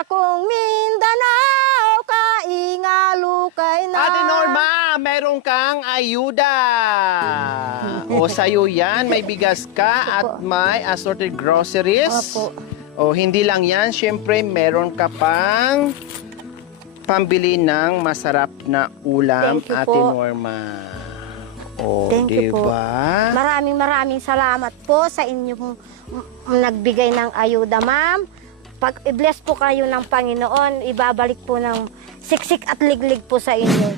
akong Mindanao, kaingalukay na. Ate Norma, meron kang ayuda. O sa'yo yan, may bigas ka at may assorted groceries. Opo. O hindi lang yan, syempre meron ka pang pambili ng masarap na ulam, Thank you Ate po. Norma. O, Thank you po. diba? Maraming salamat po sa inyong nagbigay ng ayuda, ma'am. Pag i-bless po kayo ng Panginoon, ibabalik po ng siksik at liglig po sa inyo.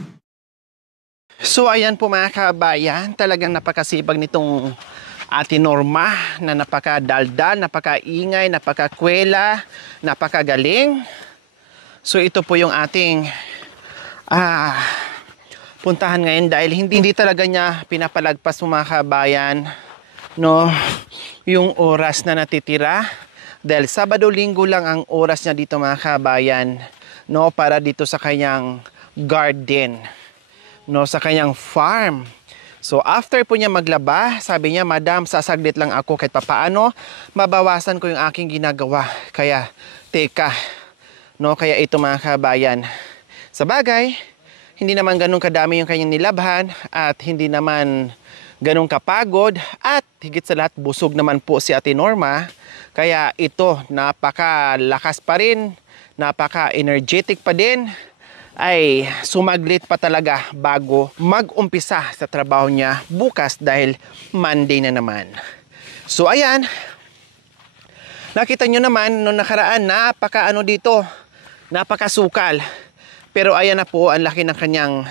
So ayan po mga kabayan, talagang napakasipag nitong Ate Norma na napakadaldal, napakaingay, napakakwela, napakagaling. So ito po yung ating puntahan ngayon dahil hindi talaga niya pinapalagpas mga kabayan, no, yung oras na natitira. Dahil Sabado-Linggo lang ang oras niya dito mga kabayan, no, para dito sa kanyang garden, no, sa kanyang farm. So after po niya maglaba, sabi niya, Madam, sasaglit lang ako kahit papaano, mabawasan ko yung aking ginagawa. Kaya, teka, no, kaya ito mga kabayan. Sa bagay, hindi naman ganun kadami yung kanyang nilabhan at hindi naman ganun kapagod at higit sa lahat busog naman po si Ate Norma. Kaya ito, napakalakas pa rin, napaka-energetic pa din, ay sumaglit pa talaga bago mag-umpisa sa trabaho niya bukas dahil Monday na naman. So ayan, nakita nyo naman nung nakaraan, napaka-ano dito, napakasukal. Pero ayan na po, ang laki ng kanyang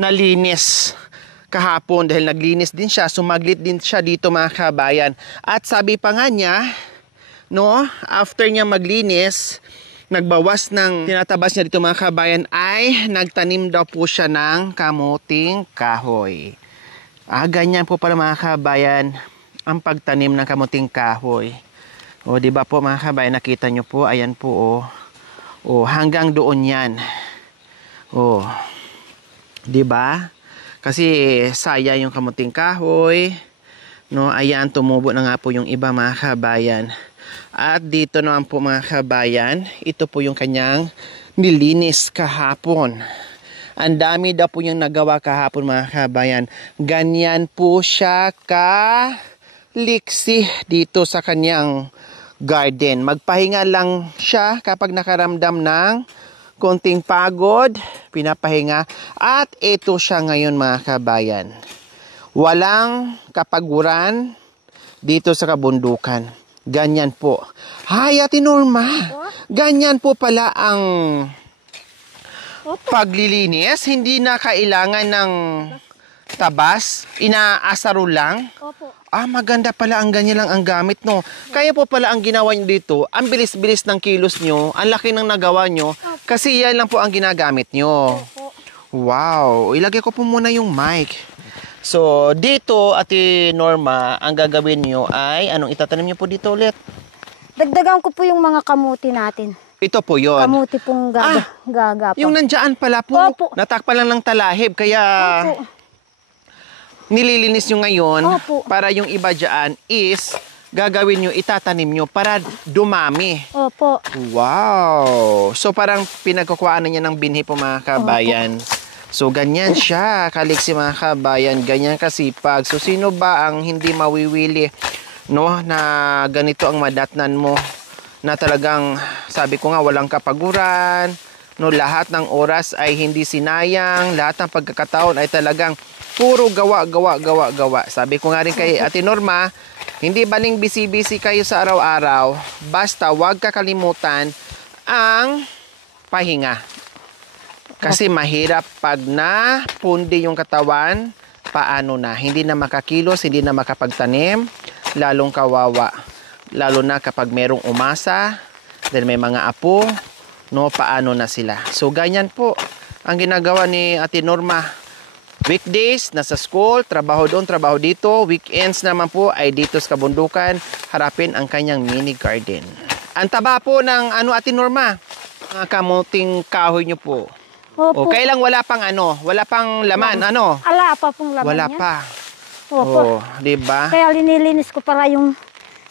nalinis kahapon dahil naglinis din siya, sumaglit din siya dito mga kabayan. At sabi pa nga niya, no, after niya maglinis, nagbawas ng tinatabas niya dito mga kabayan, ay nagtanim daw po siya ng kamuting kahoy. Ganyan po pala mga kabayan ang pagtanim ng kamuting kahoy. O di ba po mga kabayan, nakita nyo po, ayan po hanggang doon yan. Di ba? Kasi sayang yung kamuting kahoy, no, ayan, tumubo na nga po yung iba mga kabayan. At dito naman po mga kabayan, ito po yung kanyang nilinis kahapon. Ang dami daw po yung nagawa kahapon mga kabayan. Ganyan po siya kaliksi dito sa kanyang garden. Magpahinga lang siya kapag nakaramdam ng konting pagod, pinapahinga. At ito siya ngayon mga kabayan. Walang kapaguran dito sa kabundukan. Ganyan po. Hi, Ate Norma. Ganyan po pala ang paglilinis. Hindi na kailangan ng tabas. Inaasaro lang. Opo. Maganda pala ang ganyan lang ang gamit, no? Kaya po pala ang ginawa nyo dito, ang bilis-bilis ng kilos nyo, ang laki ng nagawa nyo, kasi yan lang po ang ginagamit nyo. Wow! Ilagay ko po muna yung mic. So, dito, Ate Norma, ang gagawin nyo ay, anong itatanim nyo po dito ulit? Dagdagan ko po yung mga kamuti natin. Ito po yon. Kamuti pong gaga po. Yung nandyan pala po, Opo. natakpan lang ng talahib, kaya Opo. nililinis nyo ngayon. Opo. Para yung iba dyan is gagawin nyo, itatanim nyo para dumami. Opo. Wow! So parang pinagkukuhaan na niya ng binhi po mga kabayan. So ganyan siya, kaliksi mga kabayan, ganyan kasipag. So sino ba ang hindi mawiwili, no, na ganito ang madatnan mo, na talagang sabi ko nga walang kapaguran, no, lahat ng oras ay hindi sinayang, lahat ng pagkakataon ay talagang puro gawa. Sabi ko nga rin kay Ate Norma, hindi baling busy-busy kayo sa araw-araw, basta wag kakalimutan ang pahinga. Kasi mahirap pag napundi yung katawan, paano na? Hindi na makakilos, hindi na makapagtanim, lalong kawawa. Lalo na kapag merong umasa, dahil may mga apo, no, paano na sila? So ganyan po ang ginagawa ni Ate Norma. Weekdays, nasa school, trabaho doon, trabaho dito. Weekends naman po ay dito sa kabundukan, harapin ang kanyang mini garden. Ang taba po ng Ate Norma, mga kamuting kahoy nyo po. Opo. Kailang wala pang wala pang laman, Ala pa pong laman wala yan. pa. Opo. Di ba? Kaya linilinis ko para yung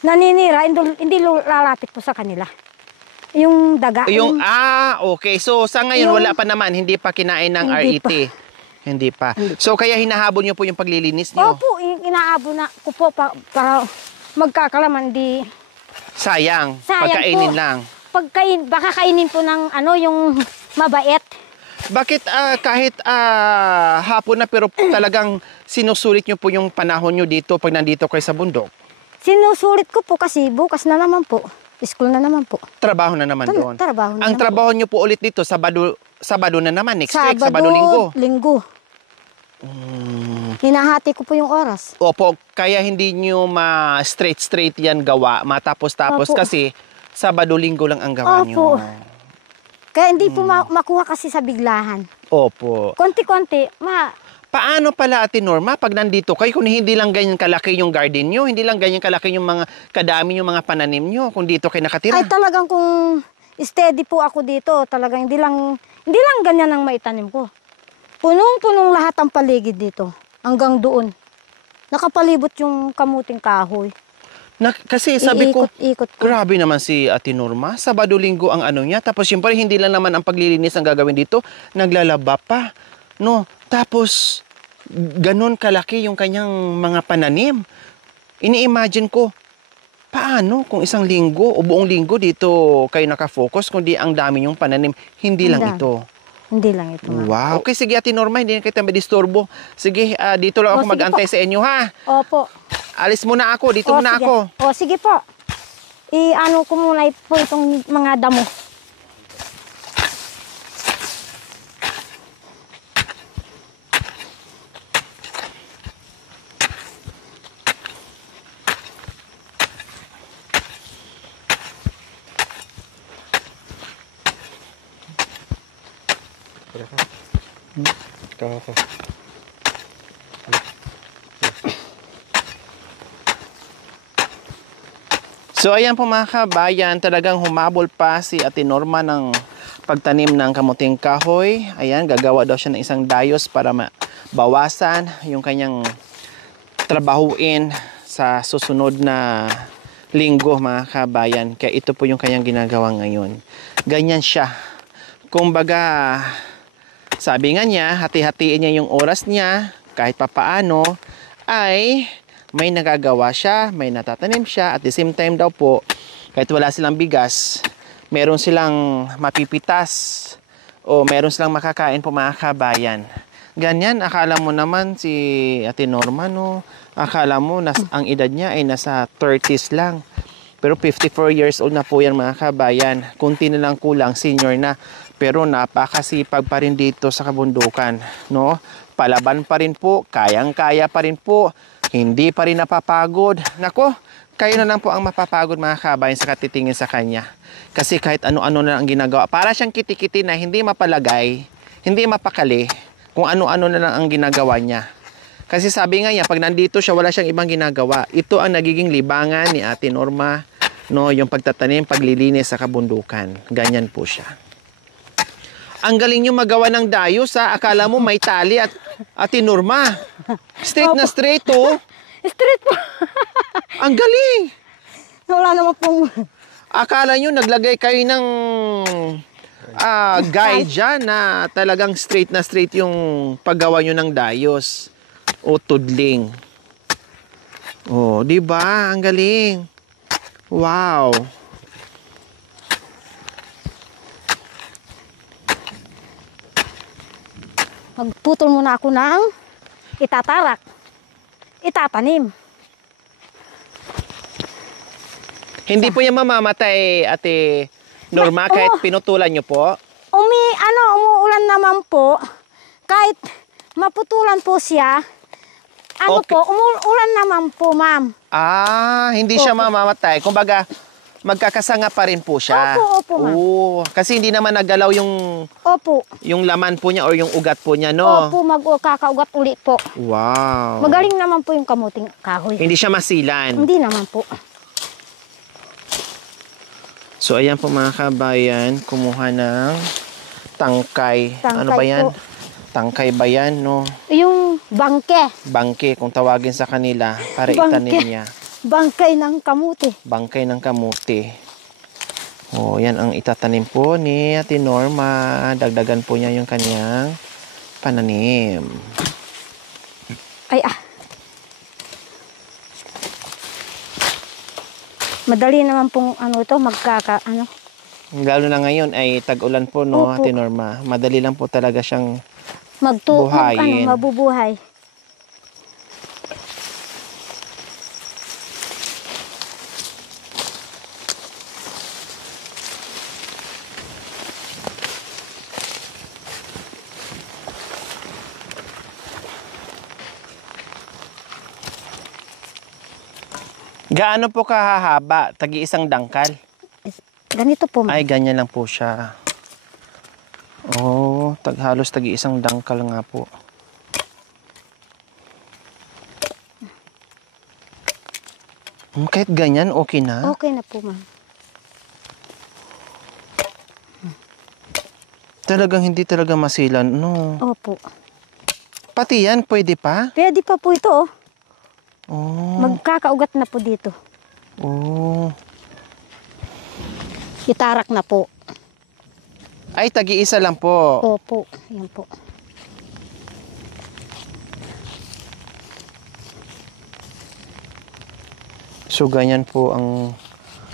naninira, hindi lalapit po sa kanila. Yung daga. Okay. So, sa ngayon, wala pa naman. Hindi pa kinain ng Hindi RET. Hindi pa. So, kaya hinahabol nyo po yung paglilinis nyo. Opo, inaabo na ko po para magkakalaman, di... Sayang. Sayang Pagkainin po. lang. Baka kainin po ng yung mabait. Bakit kahit hapon na pero talagang sinusulit nyo po yung panahon nyo dito pag nandito kayo sa bundok? Sinusulit ko po kasi bukas na naman po. School na naman po. Trabaho na naman doon. Trabaho na Ang naman trabaho nyo po ulit dito, Sabado na naman, next week, Sabado, Linggo. Hinahati ko po yung oras. Opo, kaya hindi nyo straight yan gawa, matapos-tapos Opo. kasi Sabado, Linggo lang ang gawa nyo. Opo. Kaya hindi po makuha kasi sa biglahan. Opo. Konti-konti, Paano pala, Ate Norma, pag nandito kayo, kung hindi lang ganyan kalaki yung garden nyo, hindi lang ganyan kalaki yung mga kadami yung mga pananim nyo, kung dito kayo nakatira? ay talagang kung steady po ako dito, talagang hindi lang ganyan ang maitanim ko. Punong-punong lahat ang paligid dito, hanggang doon. Nakapalibot yung kamuting kahoy. Kasi sabi ko, Iikot ko. grabe naman si Ate Norma, Sabado, Linggo ang ano niya, tapos siyempre hindi lang naman ang paglilinis ang gagawin dito, naglalaba pa, no? Tapos, ganun kalaki yung kanyang mga pananim. Ini-imagine ko, paano kung isang linggo o buong linggo dito kayo nakafocus, kundi ang dami yung pananim, hindi lang ito. Hindi lang ito. Wow. Okay, sige Ate Norma, hindi na kita madisturbo. Sige, dito lang ako sige mag-antay po. sa inyo, ha? Opo. Alis muna ako, dito muna sige. ako. Sige po. I-ano ko muna po itong mga damo. So ayan po mga kabayan, talagang humabol pa si Ate Norma ng pagtanim ng kamuting kahoy. Ayan, gagawa daw siya ng isang dayos para mabawasan yung kanyang trabahuin sa susunod na linggo mga kabayan. Kaya ito po yung kanyang ginagawa ngayon. Ganyan siya. Kumbaga, sabi nga niya, hati-hatiin niya yung oras niya kahit papaano ay may nagagawa siya, may natatanim siya. At the same time daw po, kahit wala silang bigas, meron silang mapipitas o meron silang makakain po mga kabayan. Ganyan, akala mo naman si Ate Norma, no? Akala mo ang edad niya ay nasa 30s lang. Pero 54 years old na po yan mga kabayan. Kunti na lang kulang, senior na. Pero napakasipag pa rin dito sa kabundukan, no? Palaban pa rin po, kayang-kaya pa rin po. Hindi pa rin napapagod. Nako, kayo na lang po ang mapapagod mga kabayan sa katitingin sa kanya. Kasi kahit ano-ano na ang ginagawa. Para siyang kitikiti na hindi mapalagay, hindi mapakali, kung ano-ano na lang ang ginagawa niya. Kasi sabi nga niya, pag nandito siya, wala siyang ibang ginagawa. Ito ang nagiging libangan ni Ate Norma, no, yung pagtatanim, paglilinis sa kabundukan. Ganyan po siya. Ang galing niyo magawa ng dayos, ha? Akala mo may tali at Ate Norma. Straight na straight, oh. Straight po. Ang galing. Wala naman pong... Akala nyo naglagay kayo ng guide dyan na talagang straight na straight yung paggawa nyo ng dayos o tudling. Oh, di ba? Ang galing. Wow. Magputol muna ako ng itatarak. Itatanim. Hindi po yan mamamatay, Ate Norma, kahit pinutulan nyo po? Umuulan naman po. Kahit maputulan po siya, Okay. umuulan naman po, ma'am. Hindi siya mamamatay. Kumbaga, magkakasanga pa rin po siya. Opo, ma'am. Kasi hindi naman naggalaw yung Opo. laman po niya or yung ugat po niya, no? Opo, magkakaugat ulit po. Wow. Magaling naman po yung kamuting kahoy. Hindi siya masilan. Hindi naman po. So, ayan po mga kabayan, kumuha ng tangkay. Ano ba yan? Po. Tangkay ba yan, no? Yung bangke. Bangke, kung tawagin sa kanila, para Bangke. itanim niya. Bangkay ng kamuti. Bangkay ng kamuti. Oh, yan ang itatanim po ni Ate Norma. Dagdagan po niya yung kanyang pananim. Ay, madali naman pong Lalo na ngayon ay tag-ulan po, no, Opo. Ate Norma. Madali lang po talaga siyang buhayin. mabubuhay. Gaano po kahahaba? Tagi-isang dangkal? Ganito po. Ay, ganyan lang po siya. Oh, halos tagi-isang dangkal nga po. Kahit ganyan, okay na? Okay na po, ma'am. Talagang hindi talaga masilan, no? Opo. Pati yan, pwede pa? Pwede pa po ito, oh. Oh. Magkakaugat na po dito. Oh. Itarak na po. Ay, tagi-isa lang po. Opo. Yan po. So, ganyan po ang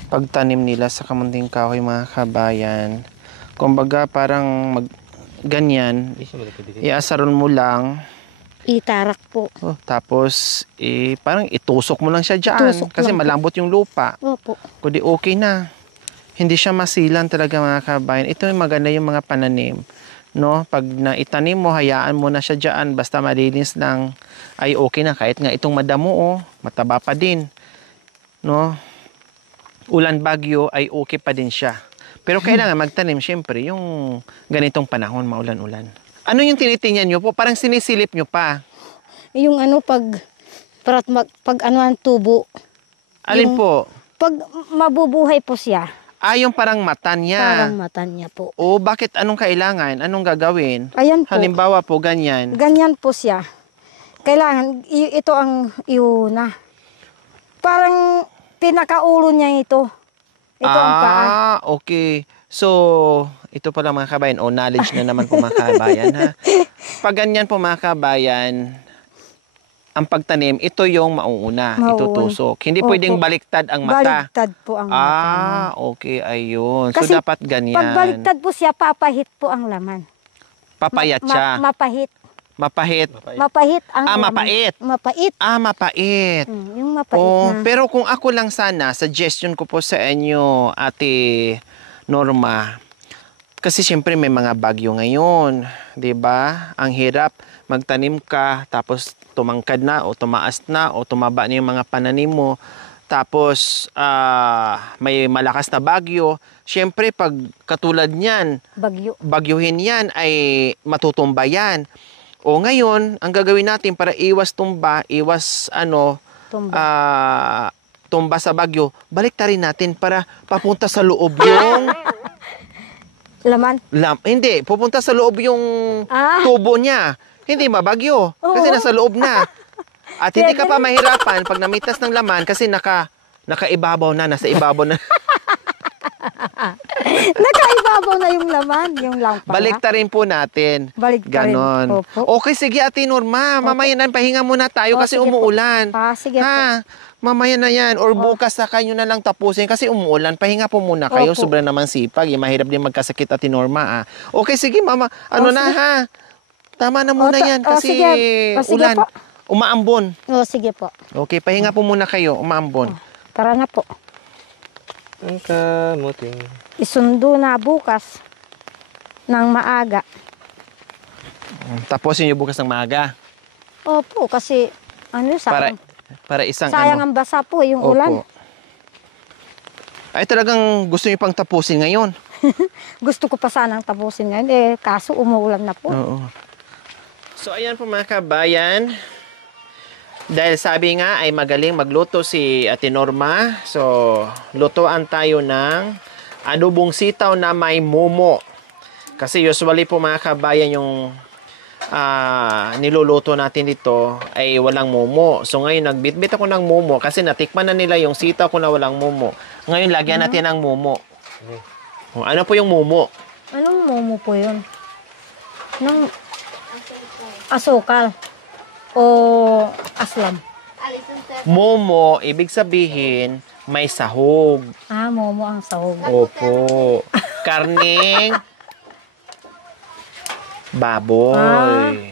pagtanim nila sa kamunting kahoy, mga kabayan. Kumbaga, parang ganyan, iasaron mo lang. Itarak po. Oh, tapos, parang itusok mo lang siya dyan. Itusok Kasi lang po. malambot yung lupa. Opo. Kundi okay na. Hindi siya masilan talaga, mga kabayan. Ito yung maganda yung mga pananim. No? Pag naitanim mo, hayaan mo na siya dyan. Basta malinis lang, ay okay na. Kahit nga itong madamo, oh, mataba pa din. No? Ulan bagyo ay okay pa din siya. Pero kailangan magtanim, syempre, yung ganitong panahon, maulan-ulan. Ano yung tinitingnan nyo po? Parang sinisilip nyo pa. Yung pag ang tubo. Alin po? Pag mabubuhay po siya, Yung parang mata niya. parang mata niya po. O bakit? Anong kailangan? Anong gagawin? Ayan po. Halimbawa po, ganyan. Ganyan po siya. Kailangan, ito ang iuna. Parang pinakaulo niya ito. Ito ang paa. Okay. So, ito pala mga kabayan. Knowledge na naman po mga kabayan, ha? Pag ganyan po mga kabayan, ang pagtanim, ito yung mauuna. Itutusok. Hindi Opo. pwedeng baliktad ang mata. Baliktad po ang mata. Okay. Ayun. Kasi so, dapat ganyan. Pag baliktad po siya, papahit po ang laman. Papayat siya. Mapahit. Mapahit. Mapahit ang laman. Mapait. Mapait. Mapait. Yung mapait na. Pero kung ako lang sana, suggestion ko po sa inyo, Ate Norma, kasi siyempre may mga bagyo ngayon, 'di ba? Ang hirap magtanim ka tapos tumangkad na o tumaas na o tumaba na yung mga pananim mo. Tapos may malakas na bagyo. Siyempre pag katulad niyan, bagyuhin 'yan ay matutumba 'yan. O ngayon, ang gagawin natin para iwas tumba, iwas tumba sa bagyo, baliktarin natin para papunta sa loob yung Laman? Hindi, pupunta sa loob yung tubo niya. Hindi mabagyo kasi nasa loob na. At hindi ka pa mahirapan pag namitas ng laman kasi nakaibabaw na, nasa ibabaw na. Nakaibabaw na yung laman, yung lampa. Baliktarin po natin. Baliktarin. Ganon. Opo. Okay, sige Ate Norma. Mamaya na, pahinga muna tayo kasi sige po. umuulan. Sige ha? Mamaya na yan. Or bukas na kayo na lang tapusin kasi umuulan. Pahinga po muna kayo. Opo. Sobra naman sipag. Mahirap din magkasakit Ate Norma. Okay, sige mama. Ano na sige. ha? Tama na muna yan kasi sige. ulan. Po. Umaambon. Sige po. Okay, pahinga po muna kayo. Umaambon. Tara na po. Ang kamuting. Isundo na bukas ng maaga. Tapusin niyo bukas ng maaga. Opo, kasi sayang. Para isang sayang ang basa po yung ulan. Ay talagang gusto niyo pang tapusin ngayon. Gusto ko pa sanang tapusin ngayon. Kaso umuulan na po. Oo. So ayan po mga kabayan. Dahil sabi nga ay magaling magluto si Ate Norma. So lutuan tayo ng adobong sitaw na may mumo. Kasi usually po mga kabayan yung niluluto natin dito ay walang mumo. So ngayon nagbitbit ako ng mumo kasi natikman na nila yung sitaw ko na walang mumo. Ngayon lagyan natin ng mumo. Ano po yung mumo? Anong momo po yun? Nung asukal o aslam? Momo, ibig sabihin may sahog. Momo ang sahog. Opo. Karning baboy.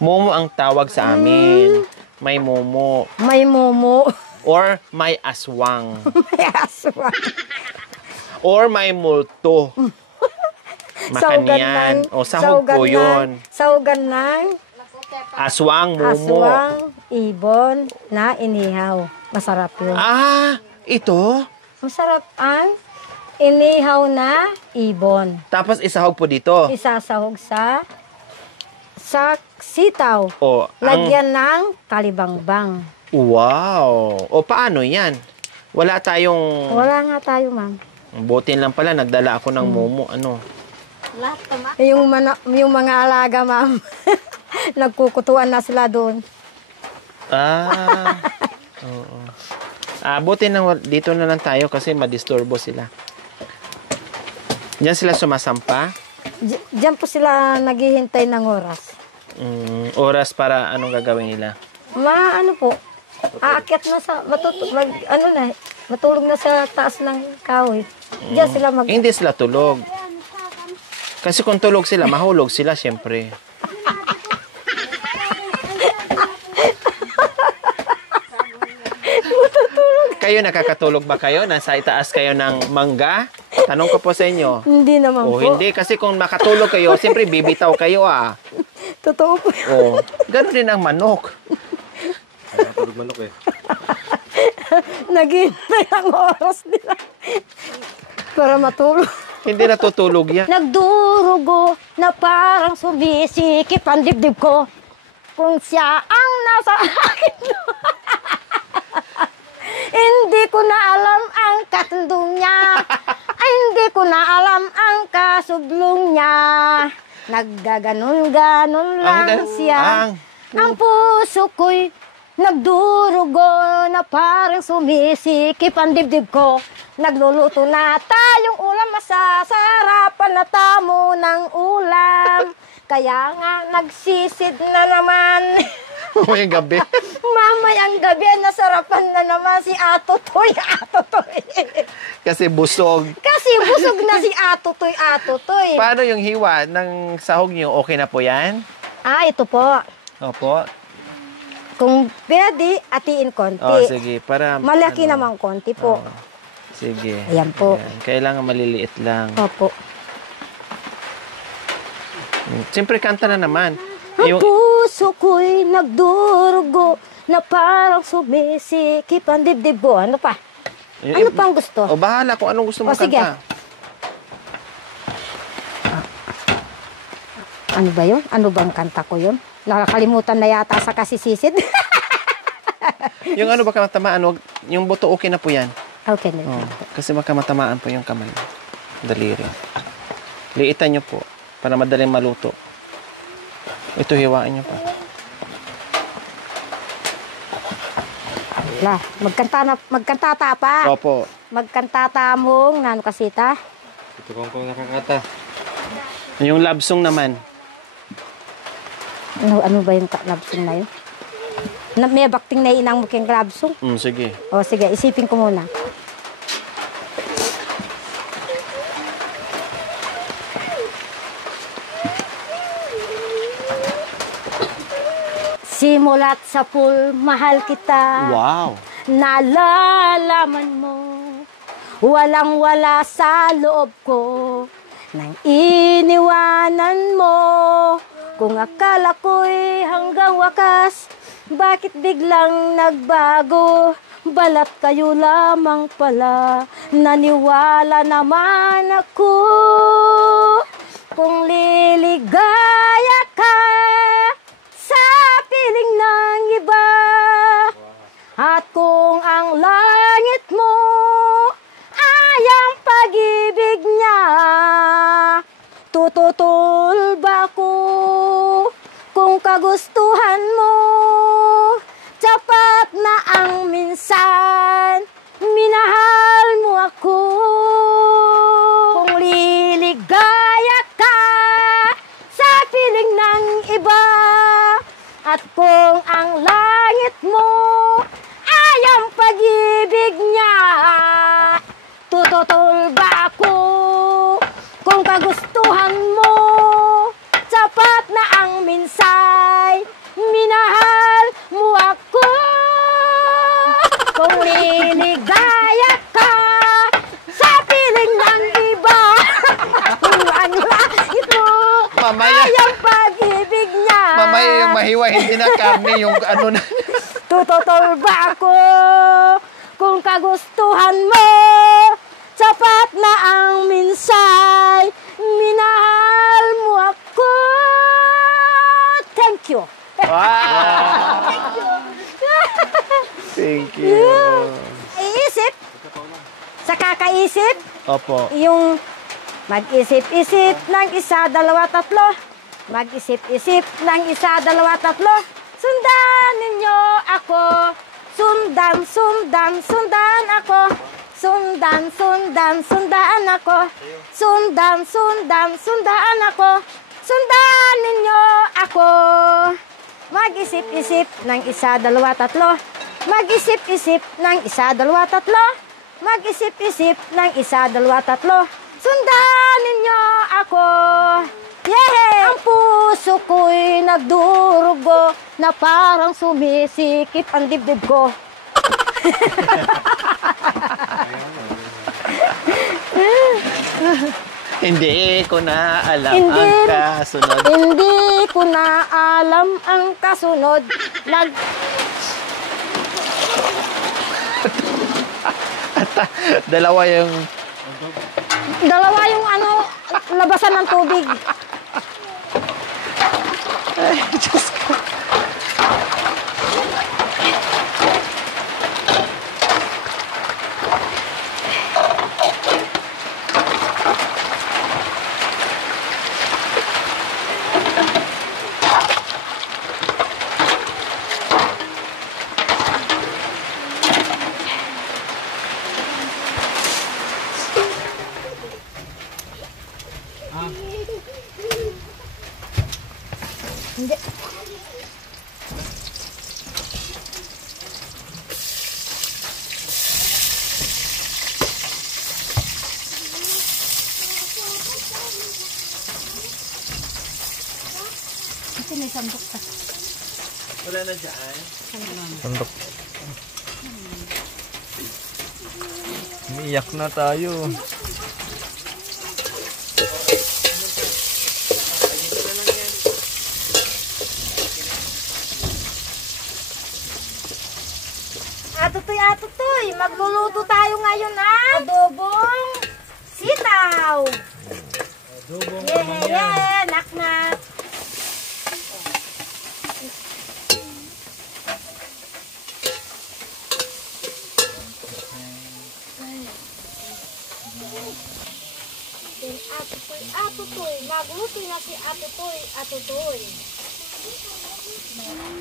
Momo ang tawag sa amin. May momo. May momo. Or may aswang. May aswang. Or may multo. Makaniyan. O sahog po yun. Saugan ng Aswang, momo. aswang, ibon na inihaw. Masarap yun. Ito? Masarap ang inihaw na ibon. Tapos isahog po dito. Isasahog sa sitaw. O, Lagyan ng kalibangbang. wow. O, paano yan? Wala tayong... Wala nga tayo, ma'am. Butin lang pala, nagdala ako ng momo. Ano? Yung mga alaga, ma'am. Nagkukutuan na sila doon. Oo. Buti na dito na lang tayo kasi madisturbo sila. Diyan sila sumasampa. Diyan po sila naghihintay ng oras. Oras para anong gagawin nila? Ano po? Aakyat na sa matulog na sa taas ng kahoy. Diyan sila Hindi sila tulog. Kasi kung tulog sila, mahulog sila syempre. Kayo, nakakatulog ba kayo? Nasa itaas kayo ng mangga? Tanong ko po sa inyo. Hindi naman po. Hindi. Kasi kung makatulog kayo, siyempre bibitaw kayo Totoo po. Ganun din ang manok. Nakatulog manok eh. Naghihintay ang oras nila. Para matulog. Hindi natutulog yan. Nagdurugo na parang sumisikip ang dibdib ko. Kung siya ang nasa akin. Hindi ko na alam ang katundong niya. Ay, hindi ko na alam ang kasublong niya. Naggaganon-ganon lang siya. Ang puso ko'y nagdurugo na parang sumisikip ang dibdib ko. Nagluluto na tayong ulam, masasarapan na tamo ng ulam. Kaya nga nagsisid na naman. May gabi. Mamayang gabi, nasarapan na naman si Atotoy. Kasi busog. Kasi busog na si Atotoy. Paano yung hiwa ng sahog niyo? Okay na po yan? Ito po. Opo. Kung pwede, atiin konti. Sige. Para, Malaki naman konti po. Sige. Ayan po. Ayan. Kailangan maliliit lang. Opo. Siyempre, kanta na naman. Ang puso ko'y nagdurugo na parang sumisikip ang dibdib ko. Ano pa? Ano pang gusto? O bahala kung anong gusto mo sige. kanta. Ano ba yun? Ano bang kanta ko yun? Nakakalimutan na yata sa kasisisid. Yung ano baka matamaan, yung buto okay na po yan. Okay na. Kasi baka matamaan po yung kamay. Daliri. Liitan nyo po para madaling maluto. Ito, hiwain nyo pa. Magkantata pa. Opo. Magkantata mong nano kasita. Ito kong nakakata. Yung love song naman. Ano ba yung love song na yun? May bakting na inang mo kyung love song? Sige. Sige, isipin ko muna. Simulat sa pool, mahal kita. Wow. Nalalaman mo, walang-wala sa loob ko. Nang iniwanan mo, kung akala ko'y hanggang wakas, bakit biglang nagbago? Balat kayo lamang pala, naniwala naman ako. Kung liligaya ka sa piling ng iba, at kung ang langit mo ay ang pag-ibig niya, tututol ba ko kagustuhan mo, sapat na ang minsan, minahal mo ako. Kung liligaya ka sa piling ng iba, at kung ang langit mo ay ang pag-ibig niya, tututol ba ako? Kung kagustuhan mo, sapat na ang minsay, minahal mo ako. Kung liligaya ka sa piling ng iba, kung ang langit mo Mamaya. ay ang pag-ibig niya, Mamaya yung mahiwa, hindi na karne, yung ano na. tututol ba ako? Kung kagustuhan mo, sapat na ang minsay, minahal mo ako. Thank you. Wow! Thank you. Iisip, sa kakaisip, Opo. yung mag-isip-isip ng isa, dalawa, tatlo. Mag-isip-isip ng isa, dalawa, tatlo. Sundan ninyo ako. Sundan, sundan, sundan ako. Sundan, sundan, sundan ako. Sundan, sundan, sundan ako. Sundan ninyo ako. Mag-isip-isip ng isa, dalawa, tatlo. Mag-isip-isip ng isa, dalawa, tatlo. Mag-isip-isip ng isa, dalawa, tatlo. Sundan ninyo ako. Yehey! Ang puso ko'y nagdurugo na parang sumisikip ang dibdib ko. Hindi ko na alam Hindi. ang kasunod. Hindi ko na alam ang kasunod. Dalawa yung... Dalawa yung ano, labasan ng tubig. Ay, Diyos ko. Hindi. Kasi may sandok pa. Wala na dyan. Sandok. Umiiyak na tayo. Atutoy, magluluto tayo ngayon ng adobong sitaw. Adobong naknak. Atutoy, magluto na si Atutoy.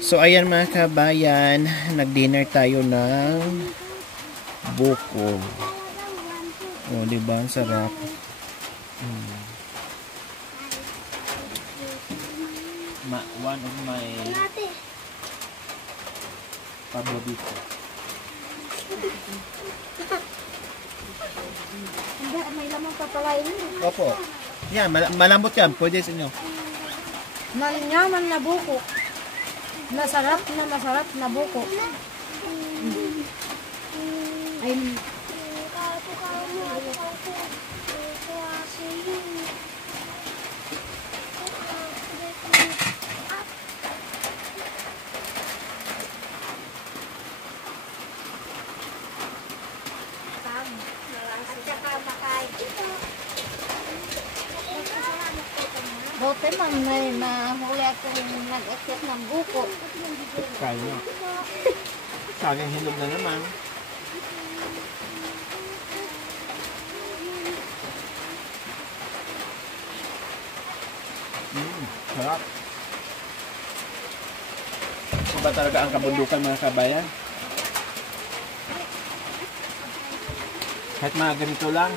So, ayan mga kabayan, nag-dinner tayo ng buko. O, diba? Ang sarap. One of my paborito. May lamang pa pala yun. Opo. Yan, malambot yan. Pwede sa inyo. Manyaman na buko. Masarap na buko. Ay, bote man may mahuli akong nag-akit ng buko. Kaya nyo. Saging hinog na naman. Sarap. ba talaga ang kabundukan mga kabayan? Kahit mga ganito lang,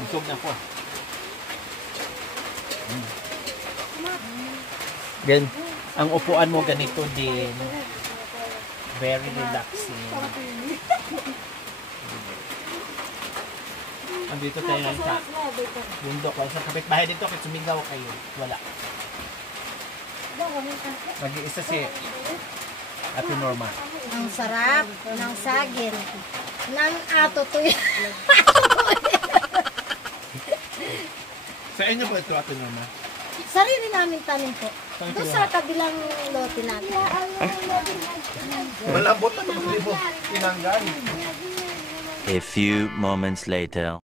busog na po. Then, ang upuan mo ganito din. Very relaxing. Andito tayo lang sa bundok. Wala sa kapitbahay dito. Kahit sumigaw kayo. Wala. Nag-iisa si Ate Norma. Ang sarap ng saging. Ng atutoy. Sa inyo po ito, Ate Norma? Sarili namin tanim po. Doon sa kabilang lote natin. Malabot na ito mo. Tinanggal. A few moments later.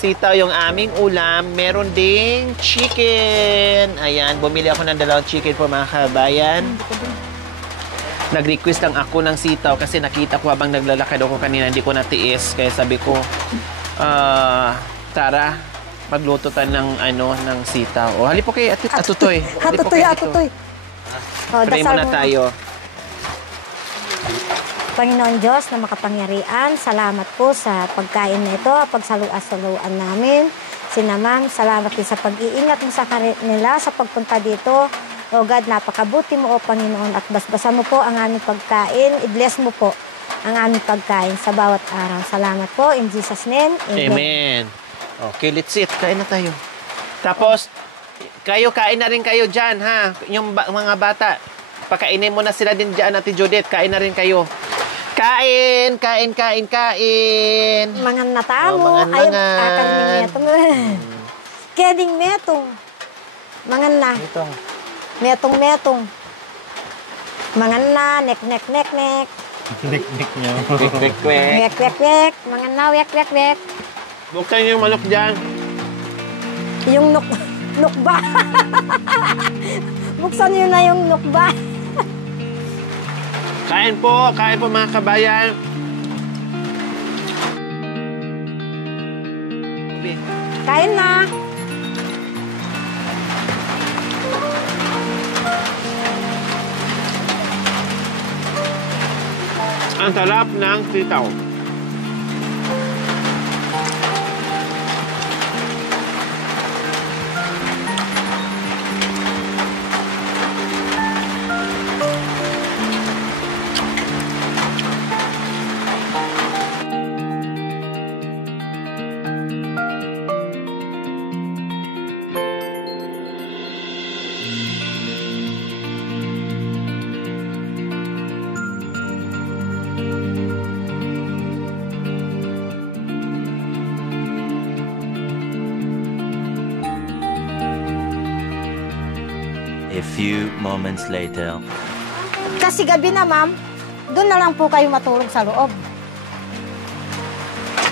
Sitaw yung aming ulam. Meron ding chicken. Ayan, bumili ako ng 2 chicken po mga kabayan. Nag-request lang ako ng sitaw kasi nakita ko habang naglalakad ako kanina, hindi ko natiis. Kaya sabi ko, tara, magluto tayo ng, ng sitaw. O, halip po kay Atutoy. Halip po kayo dito. Atutoy. Pray muna tayo. Panginoon Diyos na makapangyarihan, salamat po sa pagkain na ito, pagsaluan namin. Sinamang, salamat din sa pag-iingat mo sa kanila sa pagpunta dito. O God, napakabuti mo o Panginoon at basbasan mo po ang aming pagkain. I-bless mo po ang aming pagkain sa bawat araw. Salamat po. In Jesus' name, Amen. Amen. Okay, let's eat. Kain na tayo. Tapos, kain na rin kayo dyan, ha? Yung mga bata, pakainin mo na sila din dyan, Ate Judith. Kain na rin kayo. Kain! Mangan na tamo. Mangan. Kakanin metong. Keding metong. Mangan na. Ito. Metong. Mangan na. Nek. Nik-nik niya. Kwek. Mangan na. Wek. Buksan niyo yung manok dyan. Yung nukba. Buksan niyo na yung nukba. Kain po mga kabayan. Kain na. Ang sarap ng sitaw. A few moments later. Kasi gabi na, ma'am, doon na lang po kayo matulog sa loob.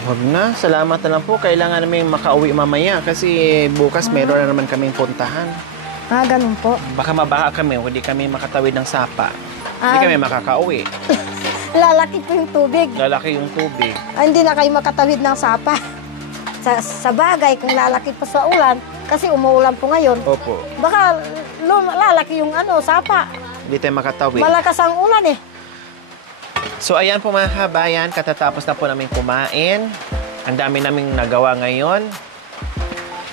Huwag na. Salamat na lang po. Kailangan namin makauwi mamaya kasi bukas meron na naman kaming puntahan. Ganun po. Baka mabaha kami o hindi kami makatawid ng sapa. Hindi kami makakauwi. Lalaki po yung tubig. Lalaki yung tubig. Hindi na kayo makatawid ng sapa. Sa bagay, kung lalaki pa sa ulan, kasi umuulan po ngayon, Opo. baka lalaki yung sapa. Hindi tayo makatawid. Malakas ang ulan eh. So ayan po mga kabayan, katatapos na po namin kumain. Ang dami naming nagawa ngayon.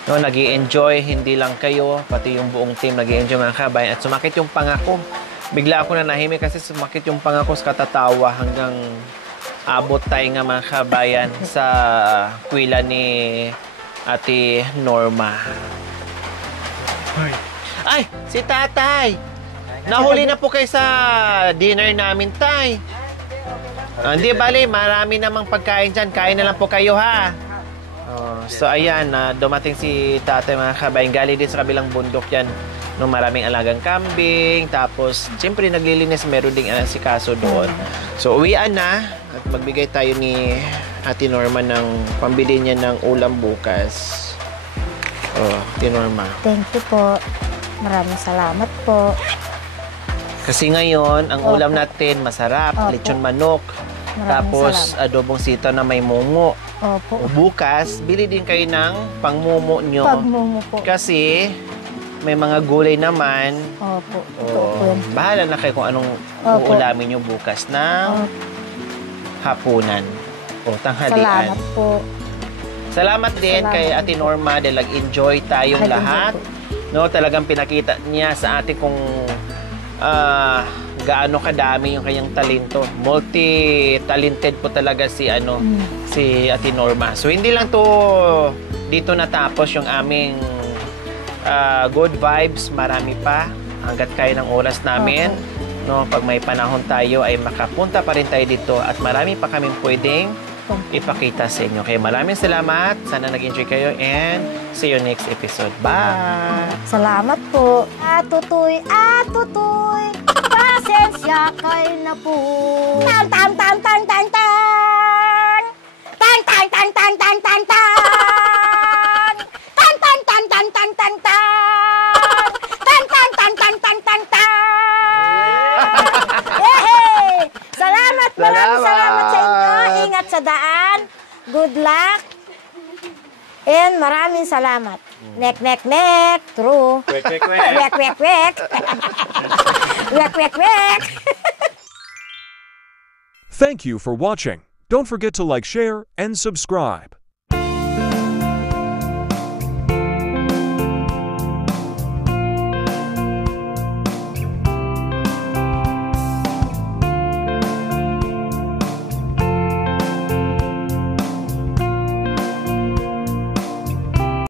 No, nag-i-enjoy, hindi lang kayo, pati yung buong team nag-i-enjoy mga kabayan. At sumakit yung pangako. Bigla ako na nahimik kasi sumakit yung pangako sa katatawa hanggang abot tayo nga mga kabayan sa kwila ni Ate Norma. Ay, si Tatay! Nahuli na po kayo sa dinner namin, Tay. Hindi bali, marami namang pagkain dyan. Kain na lang po kayo, ha? So, ayan, dumating si Tatay, mga kabayan. Galing din sa kabilang bundok yan. No, maraming alagang kambing. Tapos, siyempre naglilinis, meron ding asikaso doon. So, uwian na at magbigay tayo ni Ate Norma ng pambili niya ng ulam bukas. Oh, Ate Norma. Thank you po. Maraming salamat po. Kasi ngayon, ang Opo. ulam natin masarap, Opo. lechon manok. Maraming Tapos, adobong sitaw na may mungo. Opo. Bukas, bili din kayo ng pangmumo nyo. Pagmumo po. Kasi, may mga gulay naman. Opo. Totoo po Oh, yan. bahala na kayo kung anong Opo. uulamin nyo bukas ng Opo. hapunan o tanghalian. Salamat po. Salamat din Salamat kay din Ate po. Norma dahil nag-enjoy tayong Nag-enjoy lahat. po. No, talagang pinakita niya sa atin kung gaano kadami yung kanyang talento. Multi-talented po talaga si si Ate Norma. So hindi lang to dito natapos yung aming good vibes, marami pa hangga't kaya ng oras namin. No, pag may panahon tayo ay makapunta pa rin tayo dito at marami pa kaming pwedeng ipakita sa inyo. Kaya maraming salamat. Sana nag-enjoy kayo and see you next episode. Bye! Salamat po. Atutoy, pasensya kayo na po. Tan tan tan tan tan tan. Tan tan tan tan tan tan tan. Tan tan tan tan tan tan tan. Tan tan tan tan tan tan tan. Yehey! Salamat, maraming salamat sa inyo. Ingat sa daan. Good luck. And maraming salamat. Nek, nek, nek. True. Kwek, kwek, kwek. Wek, wek, wek. Wek, wek, wek. Thank you for watching. Don't forget to like, share, and subscribe.